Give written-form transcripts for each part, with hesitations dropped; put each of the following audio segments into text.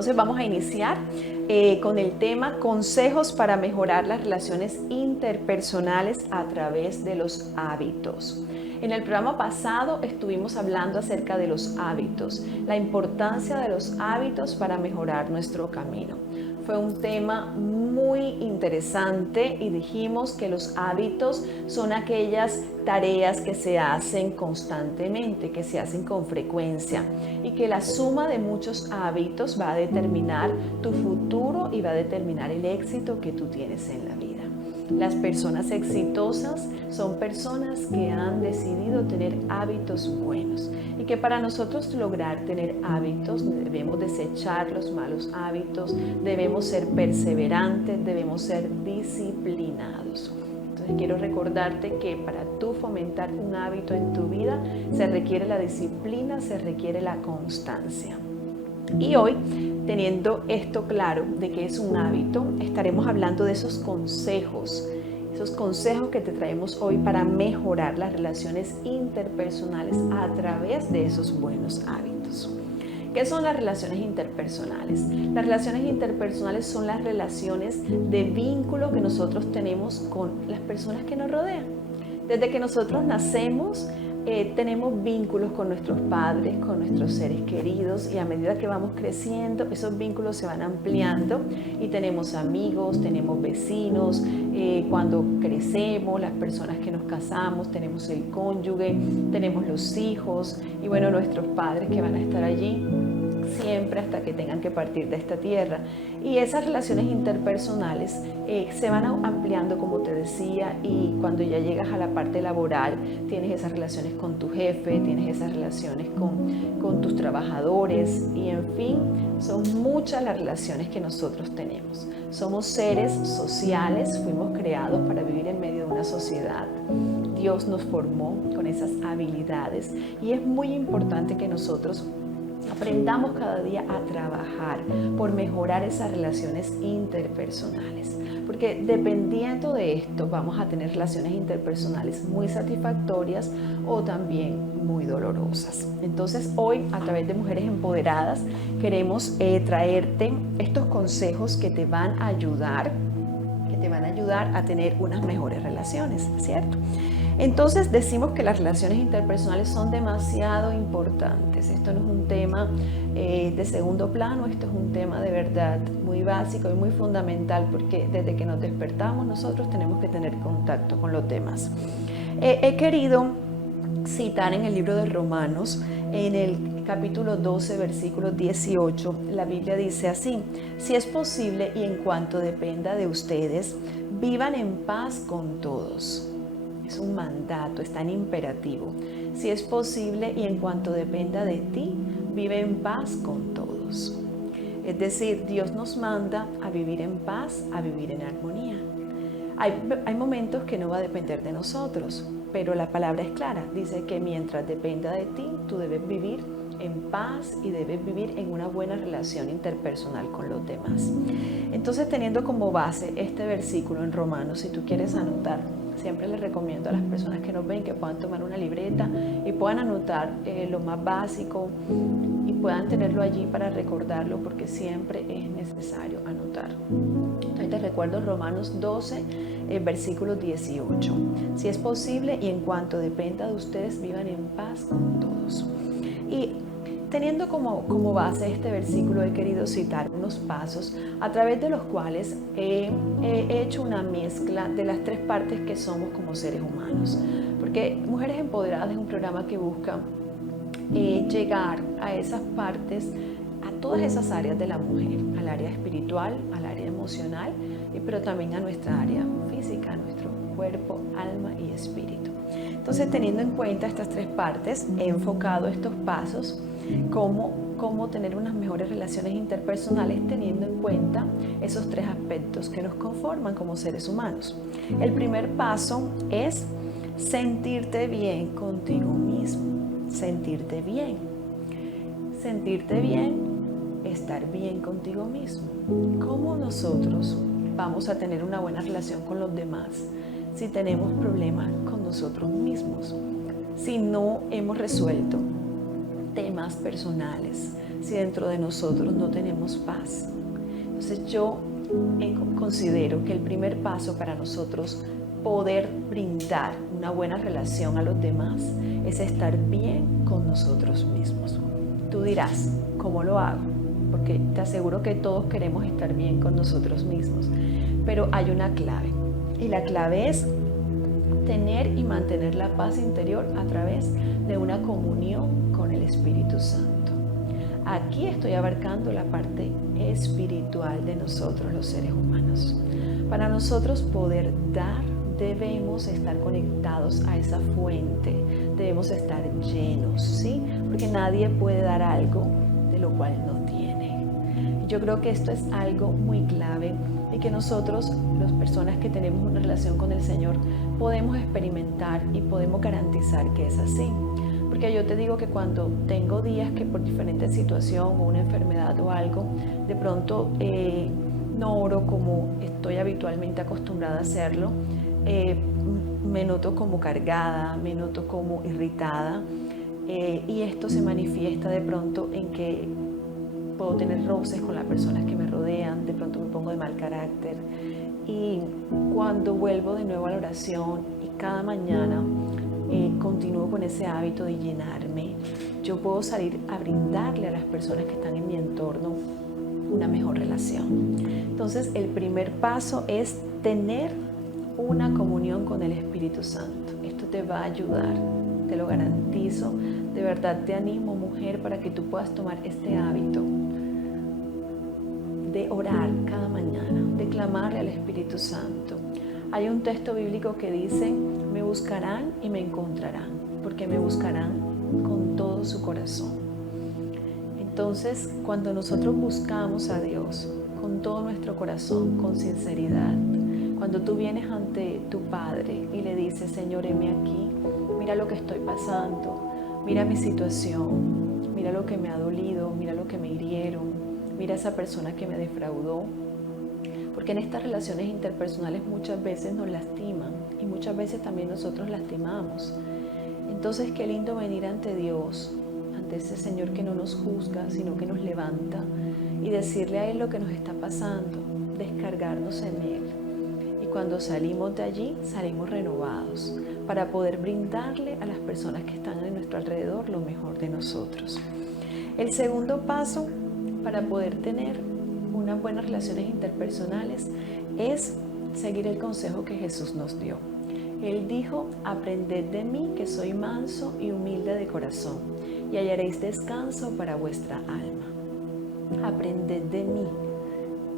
entonces vamos a iniciar con el tema consejos para mejorar las relaciones interpersonales a través de los hábitos. En el programa pasado estuvimos hablando acerca de los hábitos, la importancia de los hábitos para mejorar nuestro camino. Fue un tema muy interesante y dijimos que los hábitos son aquellas tareas que se hacen constantemente, que se hacen con frecuencia y que la suma de muchos hábitos va a determinar tu futuro y va a determinar el éxito que tú tienes en la vida. Las personas exitosas son personas que han decidido tener hábitos buenos y que para nosotros lograr tener hábitos debemos desechar los malos hábitos, debemos ser perseverantes, debemos ser disciplinados. Entonces quiero recordarte que para tú fomentar un hábito en tu vida se requiere la disciplina, se requiere la constancia. Y hoy, teniendo esto claro de que es un hábito, estaremos hablando de esos consejos que te traemos hoy para mejorar las relaciones interpersonales a través de esos buenos hábitos. ¿Qué son las relaciones interpersonales? Las relaciones interpersonales son las relaciones de vínculo que nosotros tenemos con las personas que nos rodean. Desde que nosotros nacemos, tenemos vínculos con nuestros padres, con nuestros seres queridos, y a medida que vamos creciendo, esos vínculos se van ampliando y tenemos amigos, tenemos vecinos, cuando crecemos, las personas que nos casamos, tenemos el cónyuge, tenemos los hijos y bueno, nuestros padres que van a estar allí siempre hasta que tengan que partir de esta tierra. Y esas relaciones interpersonales se van ampliando, como te decía, y cuando ya llegas a la parte laboral, tienes esas relaciones con tu jefe, tienes esas relaciones con tus trabajadores y en fin, son muchas las relaciones que nosotros tenemos. Somos seres sociales, fuimos creados para vivir en medio de una sociedad. Dios nos formó con esas habilidades y es muy importante que nosotros aprendamos cada día a trabajar por mejorar esas relaciones interpersonales, porque dependiendo de esto vamos a tener relaciones interpersonales muy satisfactorias o también muy dolorosas. Entonces hoy, a través de Mujeres Empoderadas, queremos traerte estos consejos que te van a ayudar a tener unas mejores relaciones, ¿cierto? Entonces decimos que las relaciones interpersonales son demasiado importantes. Esto no es un tema de segundo plano, esto es un tema de verdad muy básico y muy fundamental, porque desde que nos despertamos nosotros tenemos que tener contacto con los demás. He querido citar en el libro de Romanos, en el capítulo 12, versículo 18, la Biblia dice así: si es posible y en cuanto dependa de ustedes, vivan en paz con todos. Es un mandato, es tan imperativo. Si es posible y en cuanto dependa de ti, vive en paz con todos. Es decir, Dios nos manda a vivir en paz, a vivir en armonía. Hay momentos que no va a depender de nosotros, pero la palabra es clara. Dice que mientras dependa de ti, tú debes vivir en paz y debes vivir en una buena relación interpersonal con los demás. Entonces, teniendo como base este versículo en Romanos, si tú quieres anotar, siempre les recomiendo a las personas que nos ven que puedan tomar una libreta y puedan anotar lo más básico y puedan tenerlo allí para recordarlo, porque siempre es necesario anotar. Entonces te recuerdo Romanos 12, versículo 18. Si es posible y en cuanto dependa de ustedes, vivan en paz con todos. Y teniendo como base este versículo, he querido citar unos pasos a través de los cuales he hecho una mezcla de las tres partes que somos como seres humanos. Porque Mujeres Empoderadas es un programa que busca llegar a esas partes, a todas esas áreas de la mujer, al área espiritual, al área emocional, pero también a nuestra área física, a nuestro cuerpo, alma y espíritu. Entonces, teniendo en cuenta estas tres partes, he enfocado estos pasos cómo tener unas mejores relaciones interpersonales teniendo en cuenta esos tres aspectos que nos conforman como seres humanos. El primer paso es sentirte bien contigo mismo, sentirte bien, estar bien contigo mismo. ¿Cómo nosotros vamos a tener una buena relación con los demás si tenemos problemas con nosotros mismos? Si no hemos resuelto temas personales, si dentro de nosotros no tenemos paz? Entonces yo considero que el primer paso para nosotros poder brindar una buena relación a los demás es estar bien con nosotros mismos. Tú dirás, ¿cómo lo hago? Porque te aseguro que todos queremos estar bien con nosotros mismos, pero hay una clave, y la clave es tener y mantener la paz interior a través de una comunión con el Espíritu Santo. Aquí estoy abarcando la parte espiritual de nosotros, los seres humanos. Para nosotros poder dar, debemos estar conectados a esa fuente, debemos estar llenos, ¿sí? Porque nadie puede dar algo de lo cual no tiene. Yo creo que esto es algo muy clave y que nosotros, las personas que tenemos una relación con el Señor, podemos experimentar y podemos garantizar que es así. Porque yo te digo que cuando tengo días que por diferente situación o una enfermedad o algo, de pronto no oro como estoy habitualmente acostumbrada a hacerlo, me noto como cargada, me noto como irritada, y esto se manifiesta de pronto en que puedo tener roces con las personas que me rodean, de pronto me pongo de mal carácter, y cuando vuelvo de nuevo a la oración y cada mañana continúo con ese hábito de llenarme, yo puedo salir a brindarle a las personas que están en mi entorno una mejor relación. Entonces el primer paso es tener una comunión con el Espíritu Santo. Esto te va a ayudar, te lo garantizo. De verdad te animo, mujer, para que tú puedas tomar este hábito de orar cada mañana, de clamarle al Espíritu Santo. Hay un texto bíblico que dice: me buscarán y me encontrarán, porque me buscarán con todo su corazón. Entonces, cuando nosotros buscamos a Dios con todo nuestro corazón, con sinceridad, cuando tú vienes ante tu Padre y le dices: Señor, heme aquí, mira lo que estoy pasando, mira mi situación, mira lo que me ha dolido, mira lo que me hirieron, mira esa persona que me defraudó. Porque en estas relaciones interpersonales muchas veces nos lastiman y muchas veces también nosotros lastimamos. Entonces qué lindo venir ante Dios, ante ese Señor que no nos juzga, sino que nos levanta, y decirle a Él lo que nos está pasando, descargarnos en Él. Y cuando salimos de allí, salimos renovados para poder brindarle a las personas que están en nuestro alrededor lo mejor de nosotros. El segundo paso para poder tener unas buenas relaciones interpersonales es seguir el consejo que Jesús nos dio. Él dijo: aprended de mí, que soy manso y humilde de corazón, y hallaréis descanso para vuestra alma. Aprended de mí.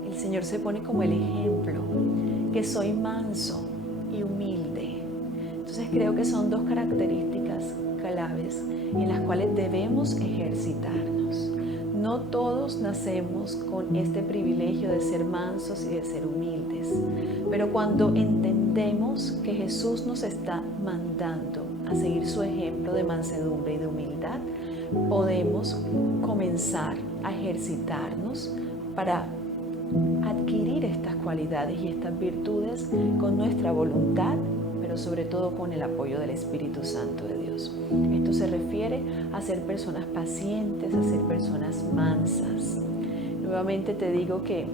El Señor se pone como el ejemplo, que soy manso y humilde. Entonces creo que son dos características claves en las cuales debemos ejercitarnos. No todos nacemos con este privilegio de ser mansos y de ser humildes, pero cuando entendemos que Jesús nos está mandando a seguir su ejemplo de mansedumbre y de humildad, podemos comenzar a ejercitarnos para adquirir estas cualidades y estas virtudes con nuestra voluntad, pero sobre todo con el apoyo del Espíritu Santo de Dios. Esto se refiere a ser personas pacientes, a ser personas mansas. Nuevamente te digo que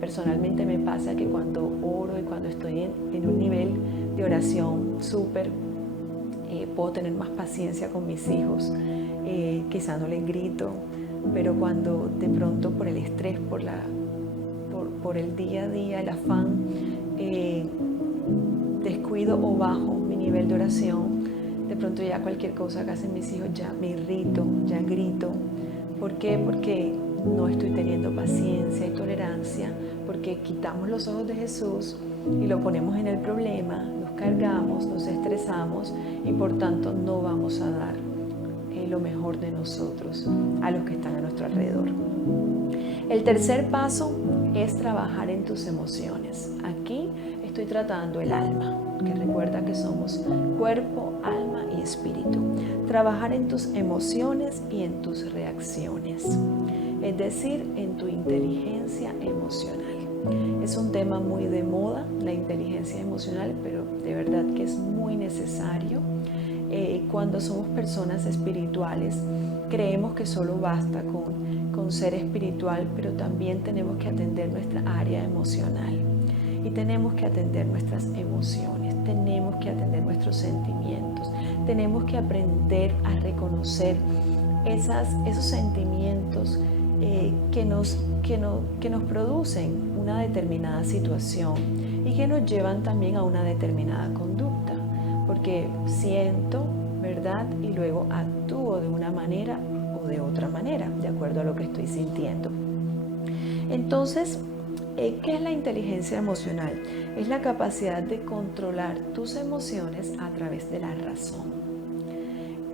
personalmente me pasa que cuando oro y cuando estoy en un nivel de oración súper, puedo tener más paciencia con mis hijos, quizá no les grito, pero cuando de pronto por el estrés, por el día a día, el afán, descuido o bajo mi nivel de oración, de pronto ya cualquier cosa que hacen mis hijos ya me irrito, ya grito. ¿Por qué? Porque no estoy teniendo paciencia y tolerancia, porque quitamos los ojos de Jesús y lo ponemos en el problema, nos cargamos, nos estresamos y por tanto no vamos a dar lo mejor de nosotros a los que están a nuestro alrededor. El tercer paso es trabajar en tus emociones. Aquí estoy tratando el alma, que recuerda que somos cuerpo, alma y espíritu. Trabajar en tus emociones y en tus reacciones, es decir, en tu inteligencia emocional. Es un tema muy de moda, la inteligencia emocional, pero de verdad que es muy necesario cuando somos personas espirituales, creemos que solo basta con ser espiritual, pero también tenemos que atender nuestra área emocional. Y tenemos que atender nuestras emociones, tenemos que atender nuestros sentimientos, tenemos que aprender a reconocer esos sentimientos que nos producen una determinada situación y que nos llevan también a una determinada conducta, porque siento, ¿verdad? Y luego actúo de una manera o de otra manera, de acuerdo a lo que estoy sintiendo. Entonces, ¿qué es la inteligencia emocional? Es la capacidad de controlar tus emociones a través de la razón.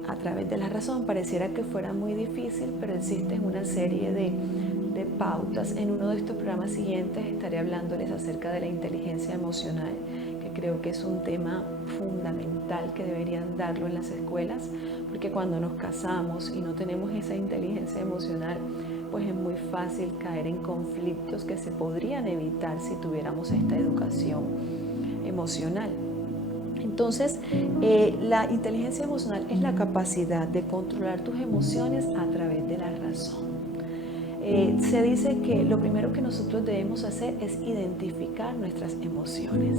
A través de la razón pareciera que fuera muy difícil, pero existe una serie de pautas. En uno de estos programas siguientes estaré hablándoles acerca de la inteligencia emocional, que creo que es un tema fundamental que deberían darlo en las escuelas, porque cuando nos casamos y no tenemos esa inteligencia emocional, pues es muy fácil caer en conflictos que se podrían evitar si tuviéramos esta educación emocional. Entonces, la inteligencia emocional es la capacidad de controlar tus emociones a través de la razón. Se dice que lo primero que nosotros debemos hacer es identificar nuestras emociones,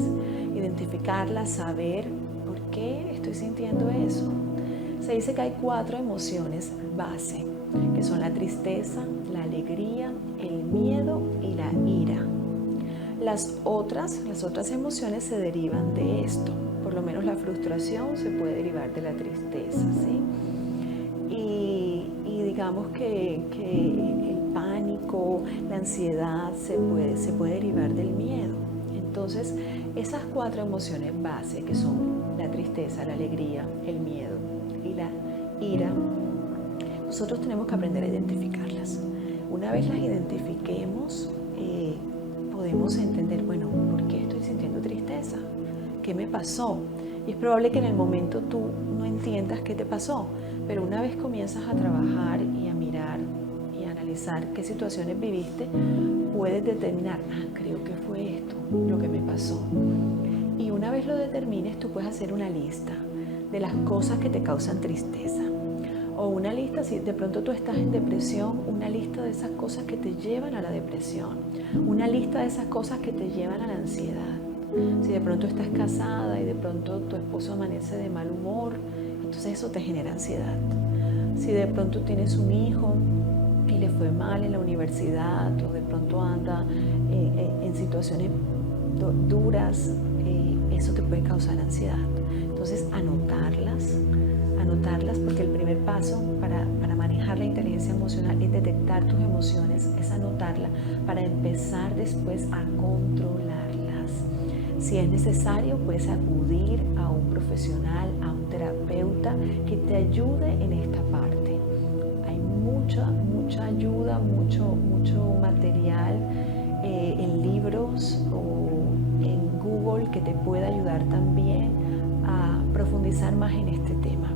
identificarlas, saber por qué estoy sintiendo eso. Se dice que hay 4 emociones base, que son la tristeza, la alegría, el miedo y la ira. Las otras emociones se derivan de esto. Por lo menos la frustración se puede derivar de la tristeza, ¿sí? Y digamos que el pánico, la ansiedad se puede derivar del miedo. Entonces, esas 4 emociones base, que son la tristeza, la alegría, el miedo y la ira, nosotros tenemos que aprender a identificarlas. Una vez las identifiquemos, podemos entender, bueno, ¿por qué estoy sintiendo tristeza? ¿Qué me pasó? Y es probable que en el momento tú no entiendas qué te pasó, pero una vez comienzas a trabajar y a mirar y a analizar qué situaciones viviste, puedes determinar, creo que fue esto lo que me pasó. Y una vez lo determines, tú puedes hacer una lista de las cosas que te causan tristeza. O una lista, si de pronto tú estás en depresión, una lista de esas cosas que te llevan a la depresión. Una lista de esas cosas que te llevan a la ansiedad. Si de pronto estás casada y de pronto tu esposo amanece de mal humor, entonces eso te genera ansiedad. Si de pronto tienes un hijo y le fue mal en la universidad o de pronto anda en situaciones duras, eso te puede causar ansiedad. Entonces anotarlas porque el primer paso para manejar la inteligencia emocional es detectar tus emociones, es anotarla para empezar después a controlarlas. Si es necesario, puedes acudir a un profesional, a un terapeuta que te ayude en esta parte. Hay mucha ayuda, mucho material en libros o en Google que te puede ayudar también a profundizar más en este tema.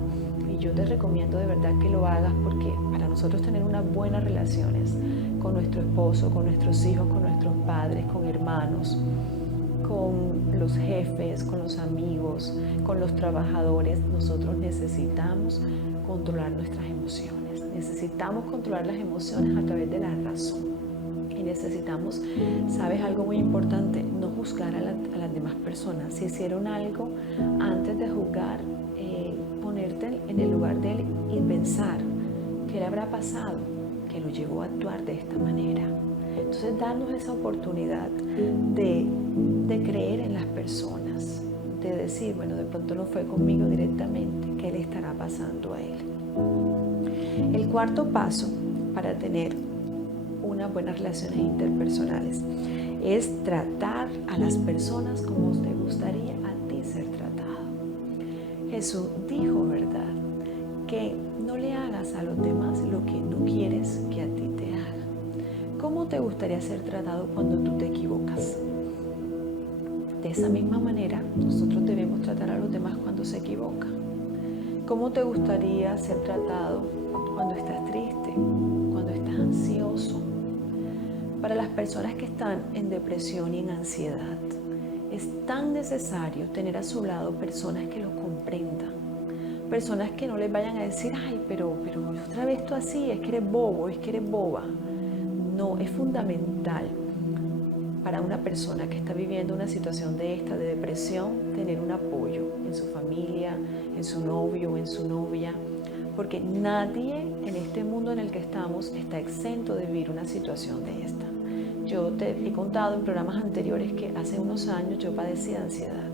Y yo te recomiendo de verdad que lo hagas, porque para nosotros tener unas buenas relaciones con nuestro esposo, con nuestros hijos, con nuestros padres, con hermanos, con los jefes, con los amigos, con los trabajadores, nosotros necesitamos controlar nuestras emociones. Necesitamos controlar las emociones a través de la razón. Y necesitamos, ¿sabes algo muy importante? No juzgar a las demás personas. Si hicieron algo, antes de juzgar, ponerte en el lugar de él y pensar qué le habrá pasado, que lo llevó a actuar de esta manera. Entonces, darnos esa oportunidad de creer en las personas, de decir, bueno, de pronto no fue conmigo directamente, ¿qué le estará pasando a él? El cuarto paso para tener unas buenas relaciones interpersonales es tratar a las personas como te gustaría a ti ser tratado. Jesús dijo, ¿verdad?, que no le hagas a los demás lo que no quieres que a ti te hagan. ¿Cómo te gustaría ser tratado cuando tú te equivocas? De esa misma manera, nosotros debemos tratar a los demás cuando se equivocan. ¿Cómo te gustaría ser tratado cuando estás triste, cuando estás ansioso? Para las personas que están en depresión y en ansiedad, es tan necesario tener a su lado personas que los comprendan, Personas que no les vayan a decir, ay, pero otra vez tú así, es que eres bobo, es que eres boba. No, es fundamental para una persona que está viviendo una situación de depresión, tener un apoyo en su familia, en su novio, en su novia, porque nadie en este mundo en el que estamos está exento de vivir una situación de esta. Yo te he contado en programas anteriores que hace unos años yo padecí de ansiedad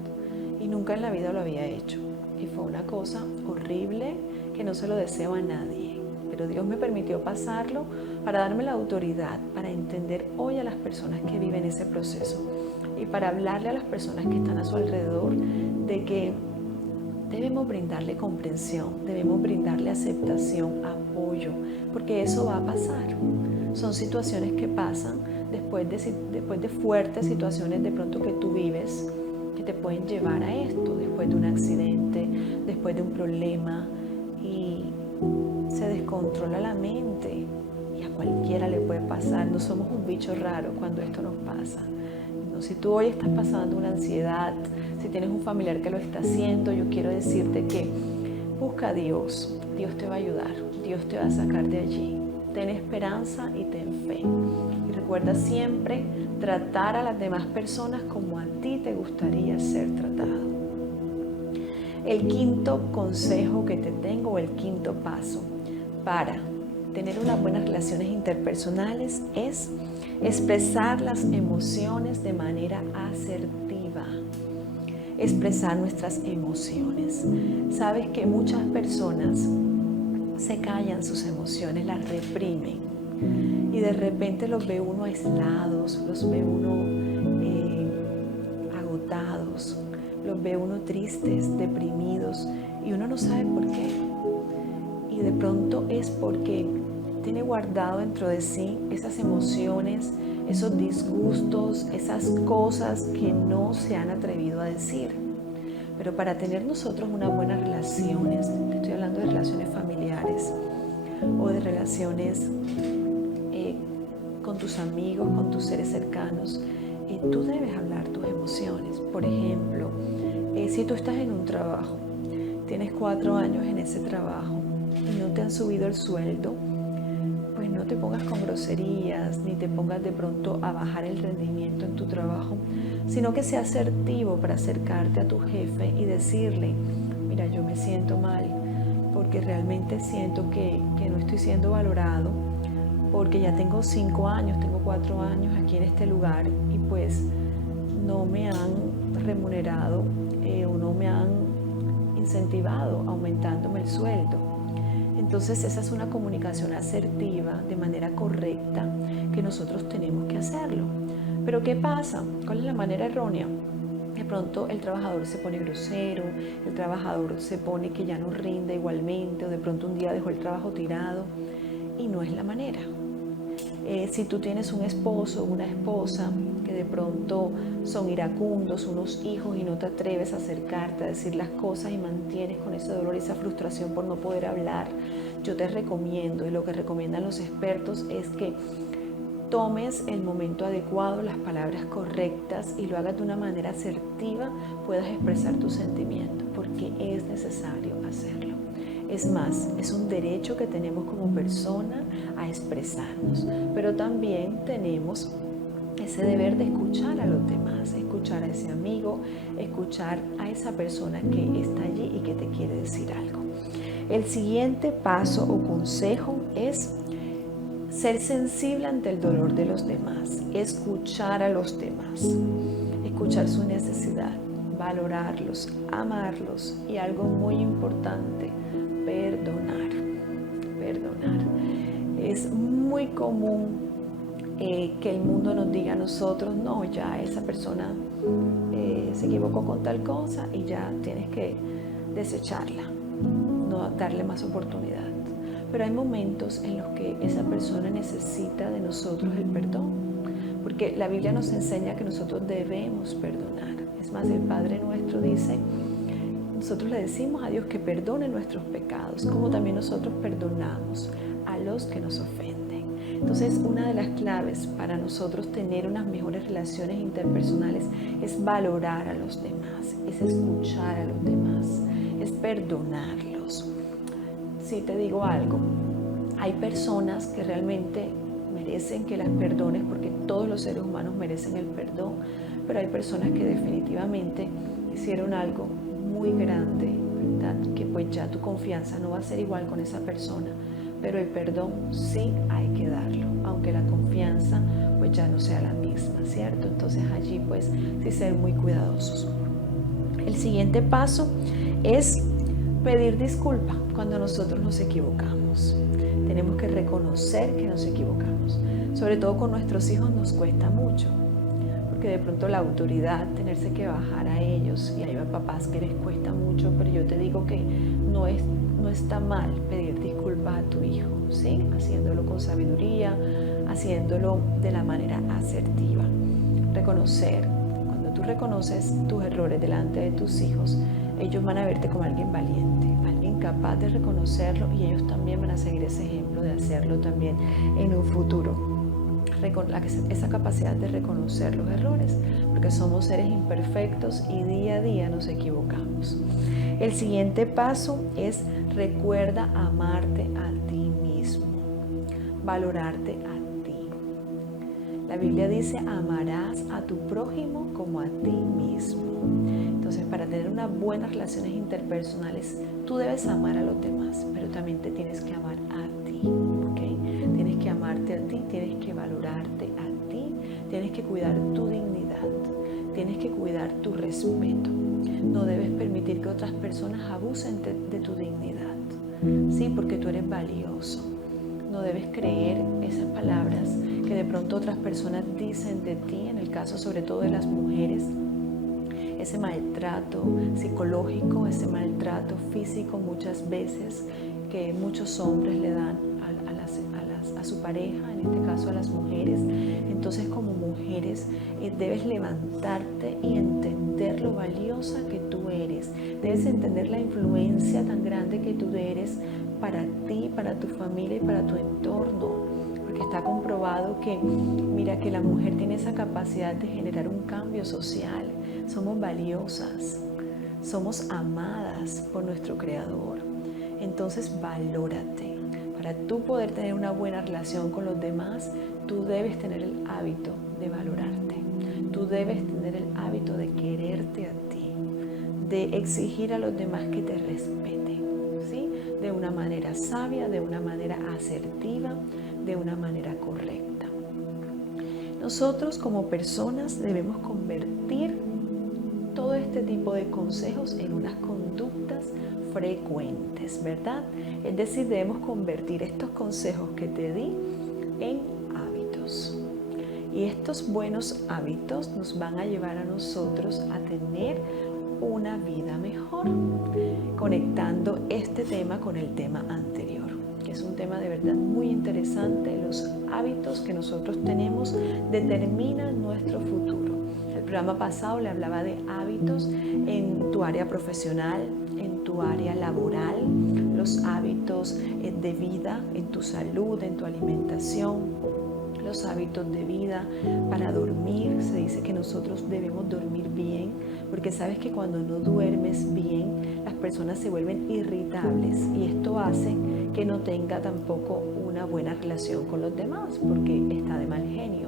y nunca en la vida lo había hecho. Y fue una cosa horrible que no se lo deseo a nadie. Pero Dios me permitió pasarlo para darme la autoridad, para entender hoy a las personas que viven ese proceso y para hablarle a las personas que están a su alrededor de que debemos brindarle comprensión, debemos brindarle aceptación, apoyo, porque eso va a pasar. Son situaciones que pasan después de fuertes situaciones de pronto que tú vives, que te pueden llevar a esto, después de un accidente, después de un problema, y se descontrola la mente y a cualquiera le puede pasar. No somos un bicho raro cuando esto nos pasa. No, si tú hoy estás pasando una ansiedad, si tienes un familiar que lo está haciendo, yo quiero decirte que busca a Dios. Dios te va a ayudar, Dios te va a sacar de allí. Ten esperanza y ten fe. Y recuerda siempre tratar a las demás personas como a ti te gustaría ser tratado. El quinto consejo que te tengo, o el quinto paso para tener unas buenas relaciones interpersonales, es expresar las emociones de manera asertiva. Expresar nuestras emociones. Sabes que muchas personas se callan sus emociones, las reprimen y de repente los ve uno aislados, los ve uno agotados, los ve uno tristes, deprimidos, y uno no sabe por qué. Y de pronto es porque tiene guardado dentro de sí esas emociones, esos disgustos, esas cosas que no se han atrevido a decir. Pero para tener nosotros unas buenas relaciones, te estoy hablando de relaciones familiares o de relaciones con tus amigos, con tus seres cercanos, tú debes hablar tus emociones. Por ejemplo, si tú estás en un trabajo, tienes 4 años en ese trabajo y no te han subido el sueldo, pues no te pongas con groserías, ni te pongas de pronto a bajar el rendimiento en tu trabajo, sino que sea asertivo para acercarte a tu jefe y decirle, mira, yo me siento mal porque realmente siento que no estoy siendo valorado, porque ya tengo 5 años, tengo 4 años aquí en este lugar y pues no me han remunerado o no me han incentivado aumentándome el sueldo. Entonces esa es una comunicación asertiva de manera correcta que nosotros tenemos que hacerlo. Pero ¿qué pasa? ¿Cuál es la manera errónea? De pronto el trabajador se pone grosero, el trabajador se pone que ya no rinde igualmente, o de pronto un día dejó el trabajo tirado, y no es la manera. Si tú tienes un esposo o una esposa que de pronto son iracundos, unos hijos, y no te atreves a acercarte a decir las cosas y mantienes con ese dolor y esa frustración por no poder hablar, yo te recomiendo, y lo que recomiendan los expertos, es que tomes el momento adecuado, las palabras correctas, y lo hagas de una manera asertiva, puedas expresar tus sentimientos, porque es necesario hacerlo. Es más, es un derecho que tenemos como persona a expresarnos, pero también tenemos ese deber de escuchar a los demás, escuchar a ese amigo, escuchar a esa persona que está allí y que te quiere decir algo. El siguiente paso o consejo es ser sensible ante el dolor de los demás, escuchar a los demás, escuchar su necesidad, valorarlos, amarlos, y algo muy importante, perdonar. Es muy común que el mundo nos diga a nosotros, no, ya esa persona se equivocó con tal cosa y ya tienes que desecharla, no darle más oportunidad. Pero hay momentos en los que esa persona necesita de nosotros el perdón, porque la Biblia nos enseña que nosotros debemos perdonar. Es más, el Padre Nuestro dice, nosotros le decimos a Dios que perdone nuestros pecados, como también nosotros perdonamos a los que nos ofenden. Entonces, una de las claves para nosotros tener unas mejores relaciones interpersonales es valorar a los demás, es escuchar a los demás, es perdonarlos. Si te digo algo, hay personas que realmente merecen que las perdones porque todos los seres humanos merecen el perdón, pero hay personas que definitivamente hicieron algo muy grande, ¿verdad? Que pues ya tu confianza no va a ser igual con esa persona, pero el perdón sí hay que darlo, aunque la confianza pues ya no sea la misma, ¿cierto? Entonces allí pues sí ser muy cuidadosos. El siguiente paso es pedir disculpa cuando nosotros nos equivocamos. Tenemos que reconocer que nos equivocamos. Sobre todo con nuestros hijos nos cuesta mucho, porque de pronto la autoridad, tenerse que bajar a ellos, y hay papás que les cuesta mucho, pero yo te digo que no está mal pedir disculpas a tu hijo, ¿sí? Haciéndolo con sabiduría, haciéndolo de la manera asertiva. Reconocer, cuando tú reconoces tus errores delante de tus hijos, ellos van a verte como alguien valiente, alguien capaz de reconocerlo, y ellos también van a seguir ese ejemplo de hacerlo también en un futuro. Esa capacidad de reconocer los errores, porque somos seres imperfectos y día a día nos equivocamos. El siguiente paso es recuerda amarte a ti mismo, valorarte a ti. La Biblia dice amarás a tu prójimo como a ti mismo. Entonces, para tener unas buenas relaciones interpersonales, tú debes amar a los demás, pero también te tienes que amar a ti, ¿ok? Tienes que amarte a ti, tienes que valorarte a ti, tienes que cuidar tu dignidad, tienes que cuidar tu respeto. No debes permitir que otras personas abusen de tu dignidad, ¿sí? Porque tú eres valioso. No debes creer esas palabras que de pronto otras personas dicen de ti, en el caso sobre todo de las mujeres. Ese maltrato psicológico, ese maltrato físico muchas veces que muchos hombres le dan a su pareja, en este caso a las mujeres. Entonces, como mujeres debes levantarte y entender lo valiosa que tú eres. Debes entender la influencia tan grande que tú eres para ti, para tu familia y para tu entorno. Porque está comprobado que, mira, que la mujer tiene esa capacidad de generar un cambio social. Somos valiosas, somos amadas por nuestro Creador. Entonces, valórate. Para tú poder tener una buena relación con los demás, tú debes tener el hábito de valorarte. Tú debes tener el hábito de quererte a ti, de exigir a los demás que te respeten, ¿sí? De una manera sabia, de una manera asertiva, de una manera correcta. Nosotros como personas debemos convertir todo este tipo de consejos en unas conductas frecuentes, ¿verdad? Es decir, debemos convertir estos consejos que te di en hábitos. Y estos buenos hábitos nos van a llevar a nosotros a tener una vida mejor, conectando este tema con el tema anterior, que es un tema de verdad muy interesante. Los hábitos que nosotros tenemos determinan nuestro futuro. El programa pasado le hablaba de hábitos en tu área profesional, en tu área laboral, los hábitos de vida, en tu salud, en tu alimentación, los hábitos de vida para dormir. Se dice que nosotros debemos dormir bien, porque sabes que cuando no duermes bien, las personas se vuelven irritables y esto hace que no tenga tampoco una buena relación con los demás, porque está de mal genio,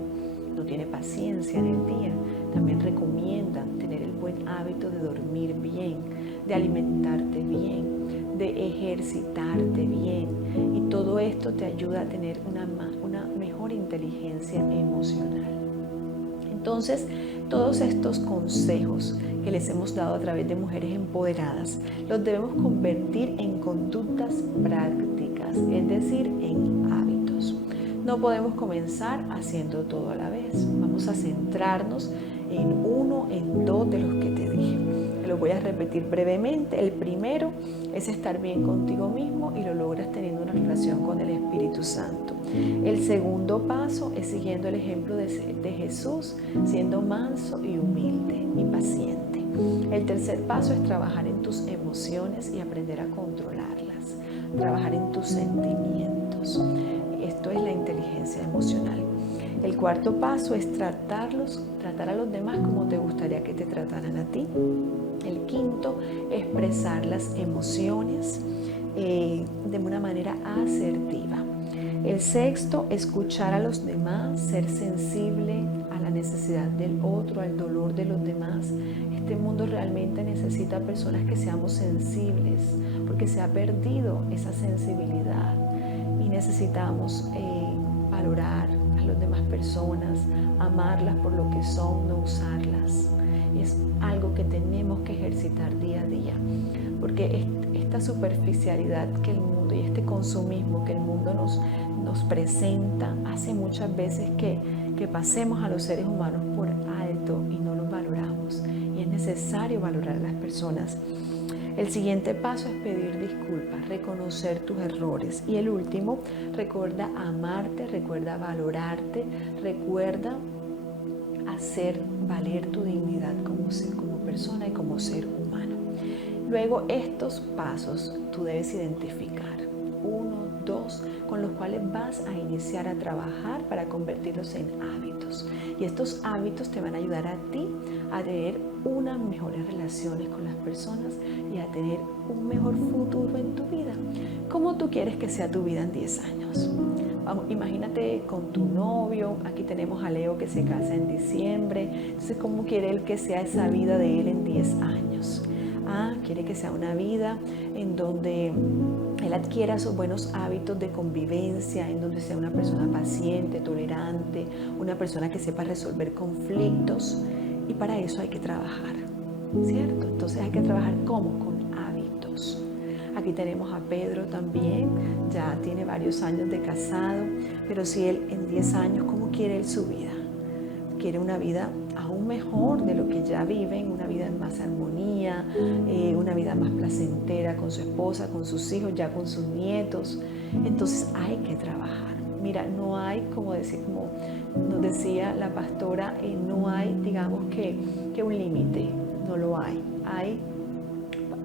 no tiene paciencia en el día. También recomiendan tener el buen hábito de dormir bien, de alimentarte bien, de ejercitarte bien, y todo esto te ayuda a tener una mejor inteligencia emocional. Entonces, todos estos consejos que les hemos dado a través de Mujeres Empoderadas los debemos convertir en conductas prácticas, es decir, en hábitos. No podemos comenzar haciendo todo a la vez. Vamos a centrarnos en uno, en dos de los que te dije. Te lo voy a repetir brevemente. El primero es estar bien contigo mismo, y lo logras teniendo una relación con el Espíritu Santo. El segundo paso es siguiendo el ejemplo de Jesús, siendo manso y humilde y paciente. El tercer paso es trabajar en tus emociones y aprender a controlarlas, trabajar en tus sentimientos. Esto es la inteligencia emocional. El cuarto paso es tratar a los demás como te gustaría que te trataran a ti. El quinto, expresar las emociones de una manera asertiva. El sexto, escuchar a los demás, ser sensible a la necesidad del otro, al dolor de los demás. Este mundo realmente necesita personas que seamos sensibles, porque se ha perdido esa sensibilidad y necesitamos valorar a las demás personas, amarlas por lo que son, no usarlas. Es algo que tenemos que ejercitar día a día, porque esta superficialidad que el mundo y este consumismo que el mundo nos presenta hace muchas veces que pasemos a los seres humanos por alto y no los valoramos, y es necesario valorar a las personas. El siguiente paso es pedir disculpas, reconocer tus errores. Y el último, recuerda amarte, recuerda valorarte, recuerda hacer valer tu dignidad como persona y como ser humano. Luego, estos pasos tú debes identificar, 1, 2, con los cuales vas a iniciar a trabajar para convertirlos en hábitos. Y estos hábitos te van a ayudar a ti a tener unas mejores relaciones con las personas y a tener un mejor futuro en tu vida. ¿Cómo tú quieres que sea tu vida en 10 años? Vamos, imagínate con tu novio. Aquí tenemos a Leo que se casa en diciembre. Entonces, ¿cómo quiere él que sea esa vida de él en 10 años? Quiere que sea una vida en donde él adquiera esos buenos hábitos de convivencia, en donde sea una persona paciente, tolerante, una persona que sepa resolver conflictos. Y para eso hay que trabajar, ¿cierto? Entonces hay que trabajar ¿cómo? Con hábitos. Aquí tenemos a Pedro también, ya tiene varios años de casado, pero si él en 10 años, ¿cómo quiere él su vida? Quiere una vida aún mejor de lo que ya viven, una vida en más armonía, una vida más placentera con su esposa, con sus hijos, ya con sus nietos. Entonces hay que trabajar. Mira, no hay, como nos decía la pastora, no hay, digamos que un límite, no lo hay. Hay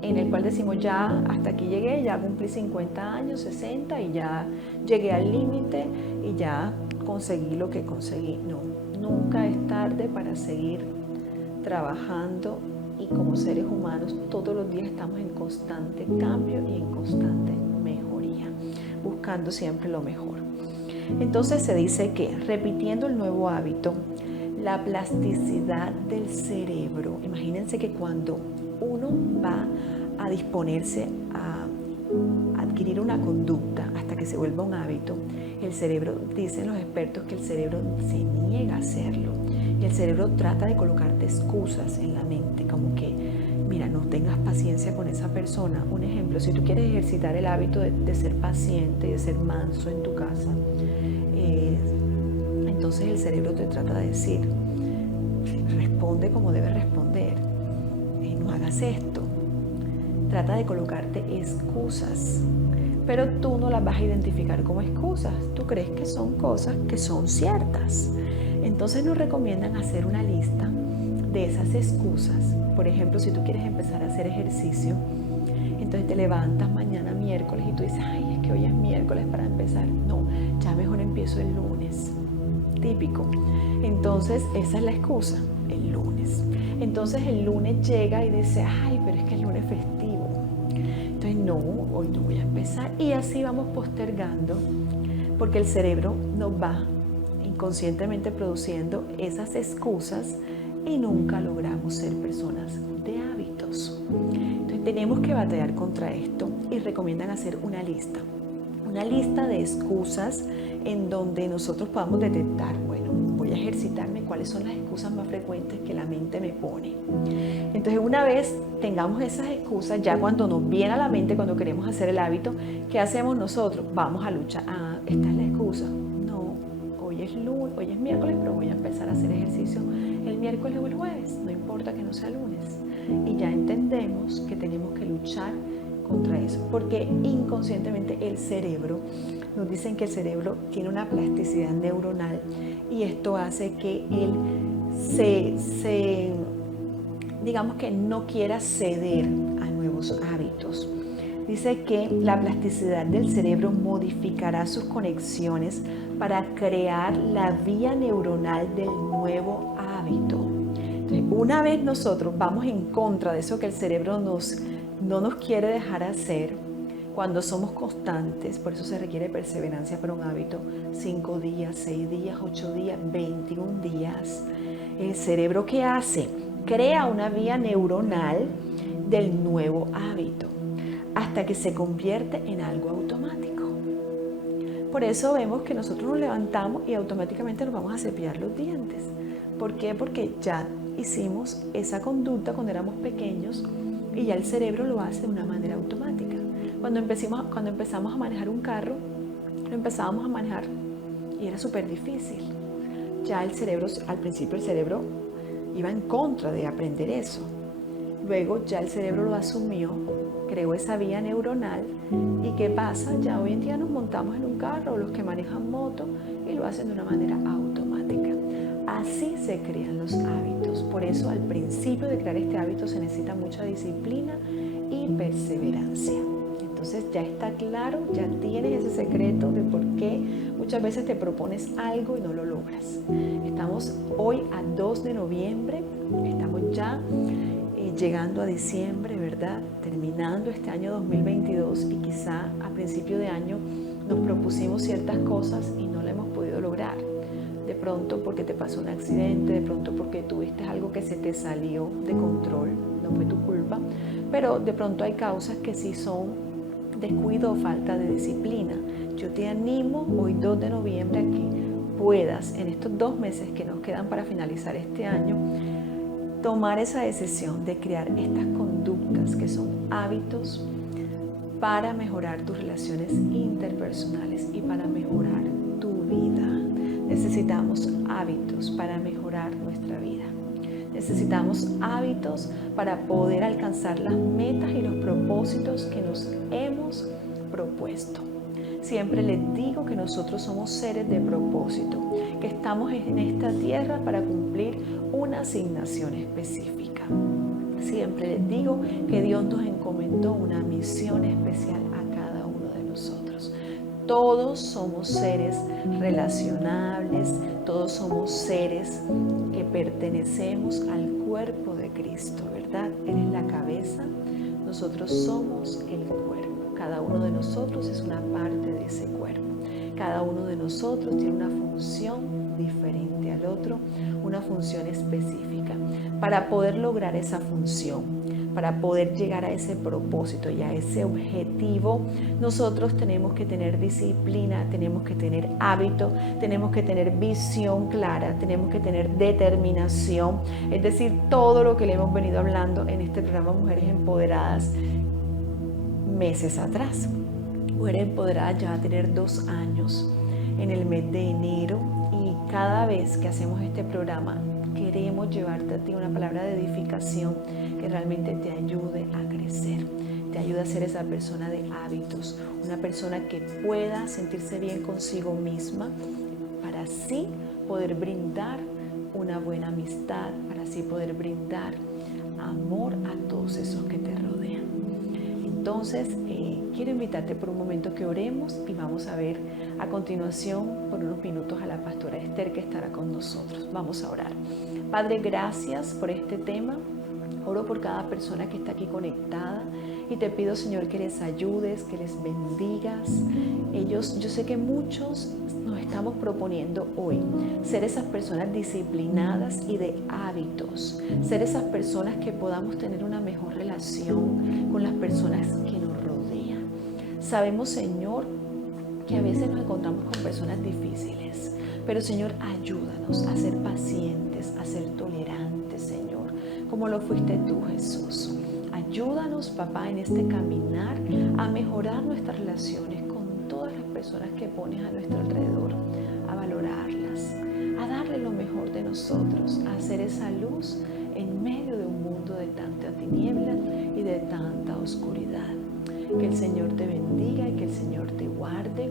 en el cual decimos ya hasta aquí llegué, ya cumplí 50 años, 60 y ya llegué al límite y ya conseguí lo que conseguí. No, nunca es tarde para seguir trabajando, y como seres humanos todos los días estamos en constante cambio y en constante mejoría, buscando siempre lo mejor. Entonces se dice que repitiendo el nuevo hábito, la plasticidad del cerebro, imagínense que cuando uno va a disponerse a adquirir una conducta hasta que se vuelva un hábito, el cerebro, dicen los expertos que el cerebro se niega a hacerlo, y el cerebro trata de colocarte excusas en la mente, como que, mira, no tengas paciencia con esa persona. Un ejemplo, si tú quieres ejercitar el hábito de ser paciente, de ser manso en tu casa, entonces el cerebro te trata de decir, responde como debes responder, no hagas esto. Trata de colocarte excusas, pero tú no las vas a identificar como excusas. Tú crees que son cosas que son ciertas. Entonces nos recomiendan hacer una lista de esas excusas. Por ejemplo, si tú quieres empezar a hacer ejercicio, entonces te levantas mañana miércoles y tú dices, ay, es que hoy es miércoles para empezar. No, ya mejor empiezo el lunes. Típico. Entonces esa es la excusa, el lunes. Entonces el lunes llega y dice, ay, pero es que el lunes es festivo. Entonces no, hoy no voy a empezar. Y así vamos postergando, porque el cerebro nos va inconscientemente produciendo esas excusas y nunca logramos ser personas de hábitos. Entonces tenemos que batallar contra esto y recomiendan hacer una lista de excusas en donde nosotros podamos detectar, bueno, voy a ejercitarme, cuáles son las excusas más frecuentes que la mente me pone. Entonces una vez tengamos esas excusas, ya cuando nos viene a la mente, cuando queremos hacer el hábito, ¿qué hacemos nosotros? Vamos a luchar. Esta es la excusa. No, hoy es miércoles, pero voy a empezar a hacer ejercicio el miércoles o el jueves, no importa que no sea lunes. Y ya entendemos que tenemos que luchar contra eso, porque inconscientemente el cerebro, nos dicen que el cerebro tiene una plasticidad neuronal y esto hace que él digamos que no quiera ceder a nuevos hábitos. Dice que la plasticidad del cerebro modificará sus conexiones para crear la vía neuronal del nuevo hábito. Entonces, una vez nosotros vamos en contra de eso que el cerebro no nos quiere dejar hacer, cuando somos constantes, por eso se requiere perseverancia para un hábito, 5 días, 6 días, 8 días, 21 días, el cerebro ¿qué hace? Crea una vía neuronal del nuevo hábito hasta que se convierte en algo automático. Por eso vemos que nosotros nos levantamos y automáticamente nos vamos a cepillar los dientes. ¿Por qué? Porque ya hicimos esa conducta cuando éramos pequeños y ya el cerebro lo hace de una manera automática. Cuando empezamos a manejar un carro, lo empezábamos a manejar y era súper difícil. Ya el cerebro, al principio el cerebro iba en contra de aprender eso. Luego ya el cerebro lo asumió, creó esa vía neuronal y ¿qué pasa? Ya hoy en día nos montamos en un carro, los que manejan moto, y lo hacen de una manera automática. Así se crean los hábitos. Por eso al principio de crear este hábito se necesita mucha disciplina y perseverancia. Entonces ya está claro, ya tienes ese secreto de por qué muchas veces te propones algo y no lo logras. Estamos hoy a 2 de noviembre, estamos ya llegando a diciembre, ¿verdad? Terminando este año 2022 y quizá a principio de año nos propusimos ciertas cosas y no lo hemos podido lograr. De pronto porque te pasó un accidente, de pronto porque tuviste algo que se te salió de control, no fue tu culpa, pero de pronto hay causas que sí son descuido o falta de disciplina. Yo te animo hoy 2 de noviembre a que puedas en estos 2 meses que nos quedan para finalizar este año tomar esa decisión de crear estas conductas que son hábitos para mejorar tus relaciones interpersonales y para mejorar tu vida. Necesitamos hábitos para mejorar nuestra vida. Necesitamos hábitos para poder alcanzar las metas y los propósitos que nos hemos propuesto. Siempre les digo que nosotros somos seres de propósito, que estamos en esta tierra para cumplir una asignación específica. Siempre les digo que Dios nos encomendó una misión especial a cada uno de nosotros. Todos somos seres relacionables, todos somos seres que pertenecemos al cuerpo de Cristo, ¿verdad? Él es la cabeza, nosotros somos el cuerpo. Cada uno de nosotros es una parte de ese cuerpo. Cada uno de nosotros tiene una función diferente al otro, una función específica. Para poder lograr esa función, para poder llegar a ese propósito y a ese objetivo, nosotros tenemos que tener disciplina, tenemos que tener hábito, tenemos que tener visión clara, tenemos que tener determinación, es decir, todo lo que le hemos venido hablando en este programa Mujeres Empoderadas meses atrás. Mujeres Empoderadas ya va a tener 2 años en el mes de enero y cada vez que hacemos este programa queremos llevarte a ti una palabra de edificación que realmente te ayude a crecer, te ayude a ser esa persona de hábitos, una persona que pueda sentirse bien consigo misma para así poder brindar una buena amistad, para así poder brindar amor a todos esos que te rodean. Entonces, quiero invitarte por un momento que oremos y vamos a ver a continuación por unos minutos a la pastora Esther que estará con nosotros. Vamos a orar. Padre, gracias por este tema. Oro por cada persona que está aquí conectada y te pido, Señor, que les ayudes, que les bendigas. Yo sé que muchos nos estamos proponiendo hoy ser esas personas disciplinadas y de hábitos, ser esas personas que podamos tener una mejor relación con las personas que nos rodean. Sabemos, Señor, que a veces nos encontramos con personas difíciles, pero Señor, ayúdanos a ser pacientes, a ser tolerantes, Señor, como lo fuiste tú, Jesús. Ayúdanos, papá, en este caminar a mejorar nuestras relaciones con todas las personas que pones a nuestro alrededor, a valorarlas, a darle lo mejor de nosotros, a hacer esa luz en medio de un mundo de tanta tiniebla y de tanta oscuridad. Que el Señor te bendiga y que el Señor te guarde